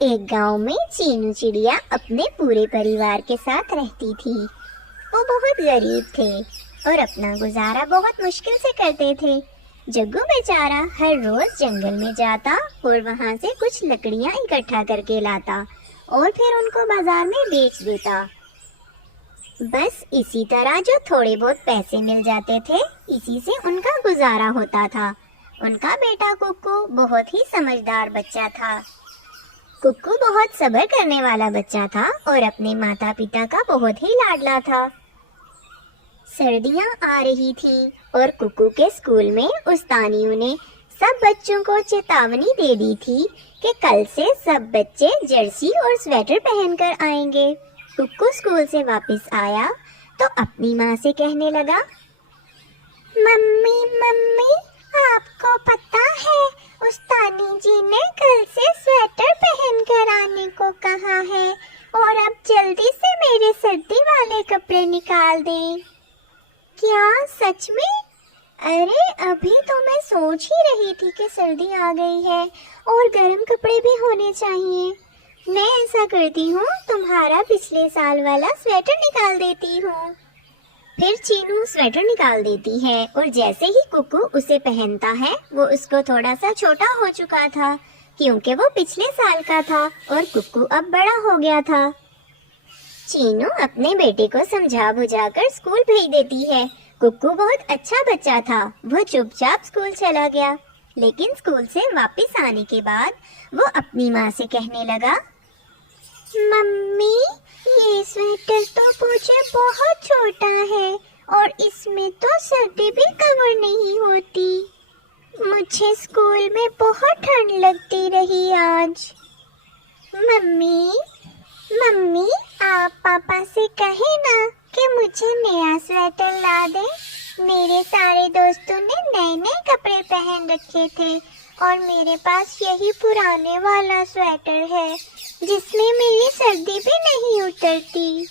ایک گاؤں میں چینو چڑیا اپنے پورے پریوار کے ساتھ رہتی تھی۔ وہ بہت غریب تھے اور اپنا گزارا بہت مشکل سے کرتے تھے۔ جگو بیچارہ ہر روز جنگل میں جاتا اور وہاں سے کچھ لکڑیاں اکٹھا کر کے لاتا اور پھر ان کو بازار میں بیچ دیتا۔ بس اسی طرح جو تھوڑے بہت پیسے مل جاتے تھے، اسی سے ان کا گزارا ہوتا تھا۔ ان کا بیٹا ککو بہت ہی سمجھدار بچہ تھا۔ ککو بہت صبر کرنے والا بچہ تھا اور اپنے ماتا پتا کا بہت ہی لاڈلا تھا۔ سردیاں آ رہی تھی اور ککو کے اسکول میں استانیوں نے سب بچوں کو چیتاونی دے دی تھی کہ کل سے سب بچے جرسی اور سویٹر پہن کر آئیں گے۔ ککو اسکول سے واپس آیا تو اپنی ماں سے کہنے لگا، ممی آپ کو پتا ہے استانی جی نے کل سے سویٹر پہن کر آنے کو کہا ہے اور اب جلدی سے میرے سردی والے کپڑے نکال دیں۔ کیا سچ میں؟ ارے ابھی تو میں سوچ ہی رہی تھی کہ سردی آ گئی ہے اور گرم کپڑے بھی ہونے چاہیے۔ میں ایسا کرتی ہوں، تمہارا پچھلے سال والا سویٹر نکال دیتی ہوں۔ پھر چینو سویٹر نکال دیتی ہے اور جیسے ہی ککو اسے پہنتا ہے وہ اس کو تھوڑا سا چھوٹا ہو چکا تھا کیونکہ وہ پچھلے سال کا تھا اور ککو اب بڑا ہو گیا تھا۔ چینو اپنے بیٹے کو سمجھا بجھا کر اسکول بھیج دیتی ہے۔ ککو بہت اچھا بچہ تھا، وہ چپ چاپ اسکول چلا گیا، لیکن اسکول سے واپس آنے کے بعد وہ اپنی ماں سے کہنے لگا، ممی یہ سویٹر تو مجھے بہت چھوٹا ہے اور اس میں تو سردی بھی کور نہیں ہوتی۔ مجھے اسکول میں بہت ٹھنڈ لگتی رہی آج۔ ممی آپ پاپا سے کہیں نا کہ مجھے نیا سویٹر لا دیں۔ میرے سارے دوستوں نے نئے نئے کپڑے پہن رکھے تھے اور میرے پاس یہی پرانے والا سویٹر ہے جس میں میری سردی بھی نہیں اترتی۔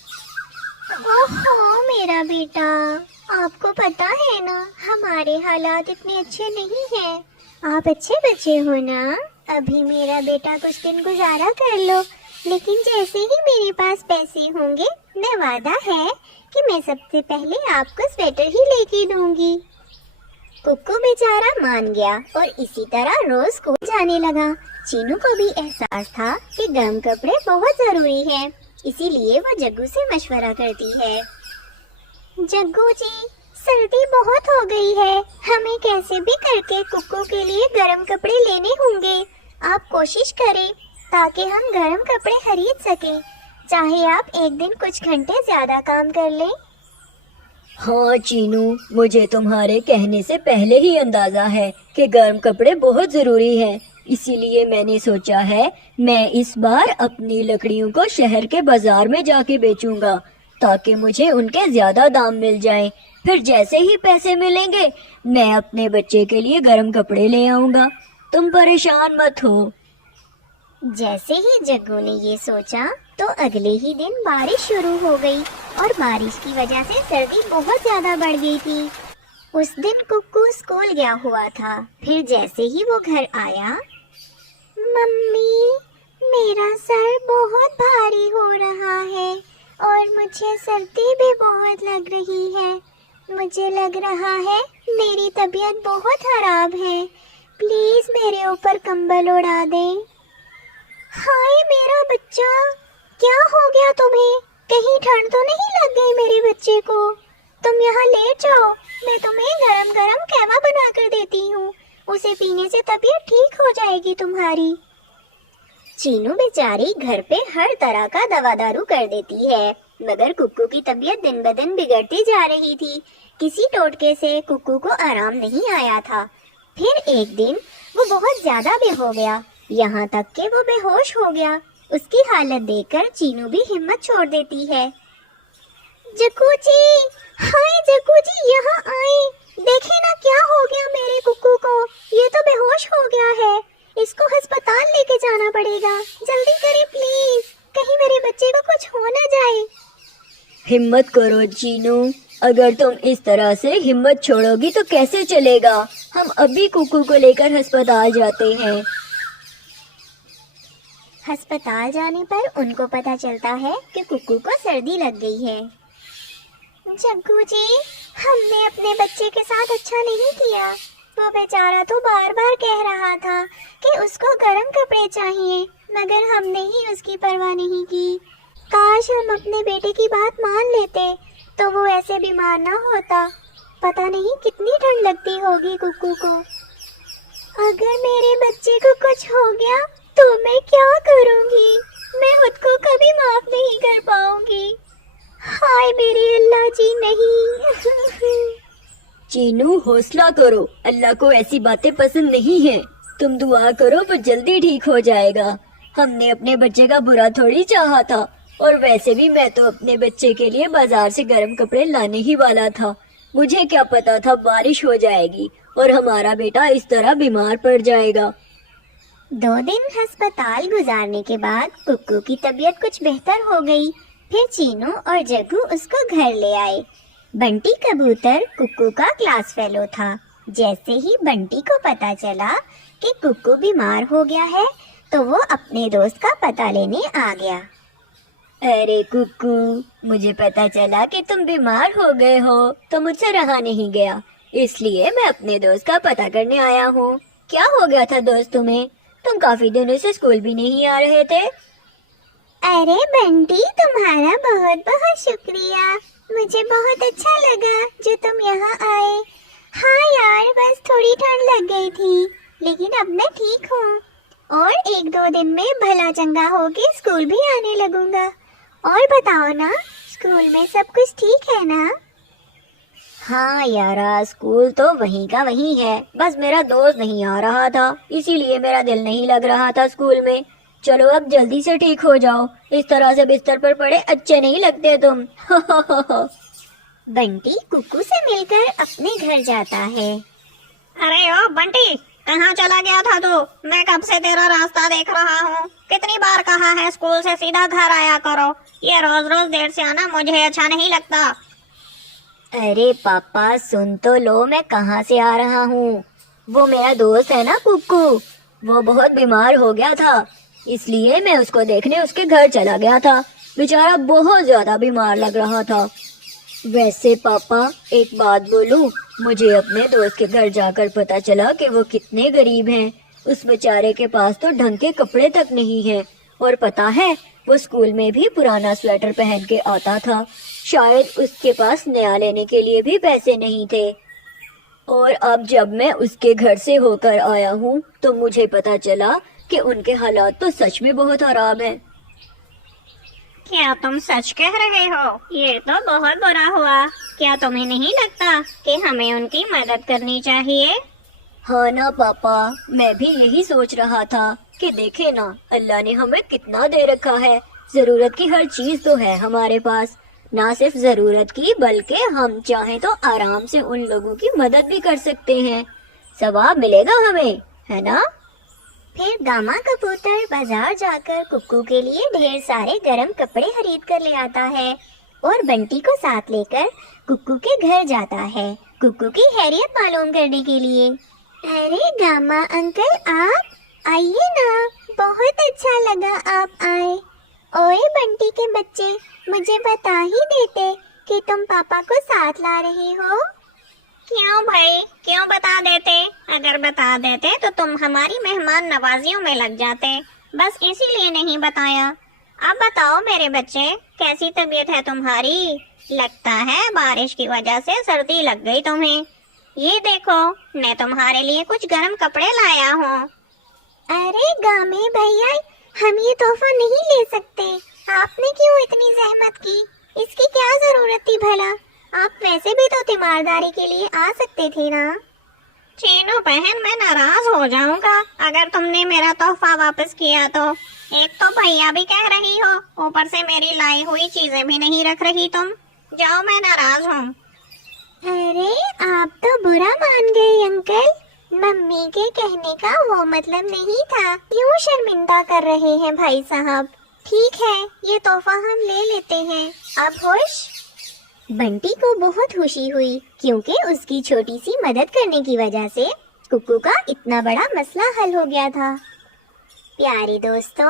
اوہو میرا بیٹا، آپ کو پتا ہے نا ہمارے حالات اتنے اچھے نہیں ہیں۔ آپ اچھے بچے ہو نا، ابھی میرا بیٹا کچھ دن گزارا کر لو، لیکن جیسے ہی میرے پاس پیسے ہوں گے میں وعدہ ہے کہ میں سب سے پہلے آپ کو سویٹر ہی لے کے دوں گی۔ ککو بیچارہ مان گیا اور اسی طرح روز اسکول جانے لگا۔ چینو کو بھی احساس تھا کہ گرم کپڑے بہت ضروری ہیں، اسی لیے وہ جگو سے مشورہ کرتی ہے، جگو جی سردی بہت ہو گئی ہے، ہمیں کیسے بھی کر کے ککو کے لیے گرم کپڑے لینے ہوں گے۔ آپ کوشش کریں تاکہ ہم گرم کپڑے خرید سکیں، چاہے آپ ایک دن کچھ گھنٹے زیادہ کام کر لیں۔ ہاں چینو، مجھے تمہارے کہنے سے پہلے ہی اندازہ ہے کہ گرم کپڑے بہت ضروری ہیں، اسی لیے میں نے سوچا ہے میں اس بار اپنی لکڑیوں کو شہر کے بازار میں جا کے بیچوں گا تاکہ مجھے ان کے زیادہ دام مل جائیں۔ پھر جیسے ہی پیسے ملیں گے میں اپنے بچے کے لیے گرم کپڑے لے آؤں گا، تم پریشان مت ہو۔ جیسے ہی جگو نے یہ سوچا تو اگلے ہی دن بارش شروع ہو گئی اور بارش کی وجہ سے سردی بہت زیادہ بڑھ گئی تھی۔ اس دن ککو اسکول گیا ہوا تھا، پھر جیسے ہی وہ گھر آیا، ممی میرا سر بہت بھاری ہو رہا ہے اور مجھے سردی بھی بہت لگ رہی ہے۔ مجھے لگ رہا ہے میری طبیعت بہت خراب ہے، پلیز میرے اوپر کمبل اڑا دیں۔ ہائے میرا بچہ، کیا ہو گیا تمہیں؟ کہیں ٹھنڈ تو نہیں لگ گئی میرے بچے کو؟ تم یہاں لیٹ جاؤ، میں تمہیں گرم گرم قہوہ بنا کر دیتی ہوں، اسے پینے سے طبیعت ٹھیک ہو جائے گی تمہاری۔ چینو بیچاری گھر پہ ہر طرح کا دوا دارو کر دیتی ہے، مگر ککو کی طبیعت دن بدن بگڑتی جا رہی تھی۔ کسی ٹوٹکے سے ککو کو آرام نہیں آیا تھا۔ پھر ایک دن وہ بہت زیادہ بے ہو گیا، یہاں تک کہ وہ بے ہوش ہو گیا۔ اس کی حالت دیکھ کر چینو بھی ہمت چھوڑ دیتی ہے۔ جگو جی، ہائے جگو جی یہاں آئے، دیکھیں نا کیا ہو گیا میرے ککو کو، یہ تو بے ہوش ہو گیا ہے، اس کو ہسپتال لے کے جانا پڑے گا، جلدی کریں پلیز، کہیں میرے بچے کو کچھ ہو نہ جائے۔ ہمت کرو چینو، اگر تم اس طرح سے ہمت چھوڑو گی تو کیسے چلے گا؟ ہم ابھی ککو کو لے کر ہسپتال جاتے ہیں۔ ہسپتال جانے پر ان کو پتہ چلتا ہے کہ ککو کو سردی لگ گئی ہے۔ جگو جی، ہم نے اپنے بچے کے ساتھ اچھا نہیں کیا۔ وہ بیچارہ تو بار بار کہہ رہا تھا کہ اس کو گرم کپڑے چاہیے، مگر ہم نے ہی اس کی پرواہ نہیں کی۔ کاش ہم اپنے بیٹے کی بات مان لیتے تو وہ ایسے بیمار نہ ہوتا۔ پتہ نہیں کتنی ٹھنڈ لگتی ہوگی ککو کو۔ اگر میرے بچے کو کچھ ہو گیا تو میں کیا کروں گی؟ میں خود کو کبھی معاف نہیں کر پاؤں گی۔ ہائے میرے اللہ جی، نہیں۔ چینو حوصلہ کرو، اللہ کو ایسی باتیں پسند نہیں ہیں۔ تم دعا کرو وہ جلدی ٹھیک ہو جائے گا۔ ہم نے اپنے بچے کا برا تھوڑی چاہا تھا، اور ویسے بھی میں تو اپنے بچے کے لیے بازار سے گرم کپڑے لانے ہی والا تھا۔ مجھے کیا پتا تھا بارش ہو جائے گی اور ہمارا بیٹا اس طرح بیمار پڑ جائے گا۔ 2 دن ہسپتال گزارنے کے بعد ککو کی طبیعت کچھ بہتر ہو گئی۔ پھر چینو اور جگو اس کو گھر لے آئے۔ بنٹی کبوتر ککو کا کلاس فیلو تھا۔ جیسے ہی بنٹی کو پتا چلا کہ ککو بیمار ہو گیا ہے تو وہ اپنے دوست کا پتہ لینے آ گیا۔ ارے ککو، مجھے پتا چلا کہ تم بیمار ہو گئے ہو تو مجھ سے رہا نہیں گیا، اس لیے میں اپنے دوست کا پتہ کرنے آیا ہوں۔ کیا ہو گیا تھا دوست تمہیں؟ تم کافی دنوں سے اسکول بھی نہیں آ رہے تھے۔ ارے بنٹی، تمہارا بہت بہت شکریہ۔ مجھے بہت اچھا لگا جو تم یہاں آئے۔ ہاں یار، بس تھوڑی ٹھنڈ لگ گئی تھی، لیکن اب میں ٹھیک ہوں اور 1-2 دن میں بھلا چنگا ہو کے اسکول بھی آنے لگوں گا۔ اور بتاؤ نا، اسکول میں سب کچھ ٹھیک ہے نا؟ ہاں یارا، اسکول تو وہیں کا وہیں ہے، بس میرا دوست نہیں آ رہا تھا، اسی لیے میرا دل نہیں لگ رہا تھا اسکول میں۔ چلو اب جلدی سے ٹھیک ہو جاؤ، اس طرح سے بستر پر پڑے اچھے نہیں لگتے تم۔ بنٹی ککو سے مل کر اپنے گھر جاتا ہے۔ ارے او بنٹی، کہاں چلا گیا تھا تو؟ میں کب سے تیرا راستہ دیکھ رہا ہوں۔ کتنی بار کہا ہے اسکول سے سیدھا گھر آیا کرو، یہ روز روز دیر سے آنا مجھے اچھا نہیں لگتا۔ ارے پاپا سن تو لو، میں کہاں سے آ رہا ہوں؟ وہ میرا دوست ہے نا ککو، وہ بہت بیمار ہو گیا تھا، اس لیے میں اس کو دیکھنے اس کے گھر چلا گیا تھا۔ بیچارہ بہت زیادہ بیمار لگ رہا تھا۔ ویسے پاپا ایک بات بولوں، مجھے اپنے دوست کے گھر جا کر پتا چلا کہ وہ کتنے غریب ہیں۔ اس بیچارے کے پاس تو ڈھنگ کے کپڑے تک نہیں ہیں، اور پتا ہے وہ اسکول میں بھی پرانا سویٹر پہن کے آتا تھا۔ شاید اس کے پاس نیا لینے کے لیے بھی پیسے نہیں تھے، اور اب جب میں اس کے گھر سے ہو کر آیا ہوں تو مجھے پتا چلا کہ ان کے حالات تو سچ میں بہت خراب ہیں۔ کیا تم سچ کہہ رہے ہو؟ یہ تو بہت برا ہوا۔ کیا تمہیں نہیں لگتا کہ ہمیں ان کی مدد کرنی چاہیے؟ ہاں نا پاپا، میں بھی یہی سوچ رہا تھا کہ دیکھے نا، اللہ نے ہمیں کتنا دے رکھا ہے، ضرورت کی ہر چیز تو ہے ہمارے پاس۔ نہ صرف ضرورت کی بلکہ ہم چاہیں تو آرام سے ان لوگوں کی مدد بھی کر سکتے ہیں، ثواب ملے گا ہمیں، ہے نا؟ پھر گاما کبوتر بازار جا کر ککو کے لیے ڈھیر سارے گرم کپڑے خرید کر لے آتا ہے اور بنٹی کو ساتھ لے کر ککو کے گھر جاتا ہے ککو کی خیریت معلوم کرنے کے لیے۔ ارے گاما انکل، آپ آئیے نا، بہت اچھا لگا آپ آئے۔ اوئے بنٹی کے بچے، مجھے بتا ہی دیتے کہ تم پاپا کو ساتھ لا رہے ہو۔ کیوں بھائی، کیوں بتا دیتے؟ اگر بتا دیتے تو تم ہماری مہمان نوازیوں میں لگ جاتے، بس اسی لیے نہیں بتایا۔ اب بتاؤ میرے بچے، کیسی طبیعت ہے تمہاری؟ لگتا ہے بارش کی وجہ سے سردی لگ گئی تمہیں۔ یہ دیکھو، میں تمہارے لیے کچھ گرم کپڑے لایا ہوں۔ ارے گامے بھیا، ہم یہ تحفہ نہیں لے سکتے، آپ نے کیوں اتنی زحمت کی؟ اس کی کیا ضرورت تھی بھلا؟ آپ ویسے بھی تو تیمارداری کے لیے آ سکتے تھے نا۔ چینو بہن، میں ناراض ہو جاؤں گا اگر تم نے میرا تحفہ واپس کیا تو۔ ایک تو بھیا بھی کہہ رہی ہو، اوپر سے میری لائی ہوئی چیزیں بھی نہیں رکھ رہی تم۔ جاؤ، میں ناراض ہوں۔ ارے آپ تو برا مان گئے انکل، ممی کے کہنے کا وہ مطلب نہیں تھا، کیوں شرمندہ کر رہے ہیں بھائی صاحب؟ ٹھیک ہے، یہ تحفہ ہم لے لیتے ہیں، اب خوش؟ بنٹی کو بہت خوشی ہوئی کیونکہ اس کی چھوٹی سی مدد کرنے کی وجہ سے ککو کا اتنا بڑا مسئلہ حل ہو گیا تھا۔ پیاری دوستو،